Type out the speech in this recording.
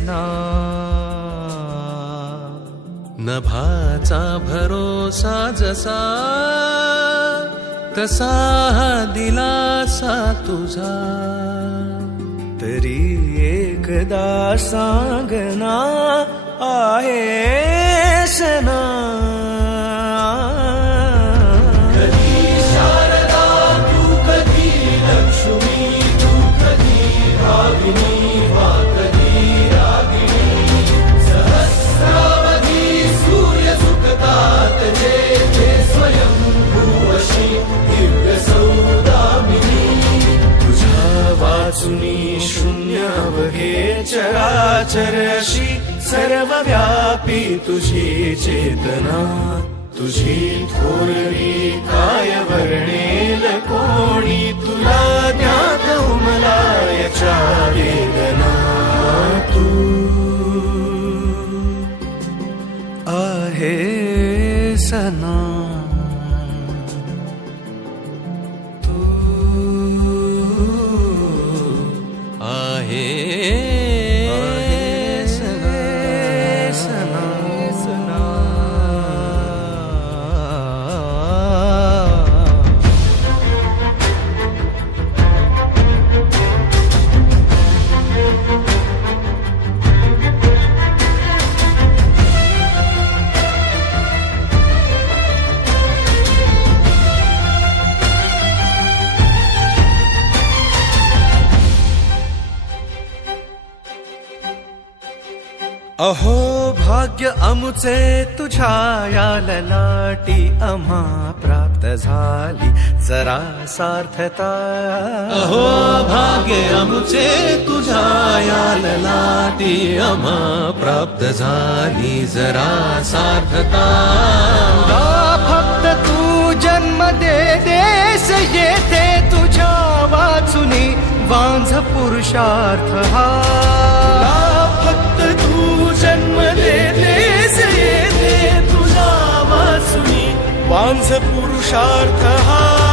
सना. नभाचा भरोसा जसा तसा दिलासा तुझा. तरी एकदा सांगना आहे सना. कधी शारदा तू, कधी लक्ष्मी तू, कधी भाविनी वा कधी रागिणी. सहस्रावधी सूर्य सुखतात जेथे स्वयंभूवशी दिव्य सौदामिनी. तुझ्या वाचुनी शून्य अवघे चराचरशी सर्वव्यापी तुझी चेतना. तुझी थोरवी काय वर्णेल कोणी तुला ज्ञात मला याच्या वेदना. तू आहे सना. आहे सना. अहो भाग्य अमुचे तुझ्या या ललाटी आम्हा प्राप्त झाली जरा सार्थता. अहो भाग्य आमचे तुझ्या या ललाटी आम्हा प्राप्त झाली जरा सार्थता. फक्त तू जन्म दे देस येथे तुझ्या वाचुनी वांझ पुरुषार्थ हा. फक्त तू जन्म दे देस येथे तुझ्या वाचुनी वांझ पुरुषार्थ हा.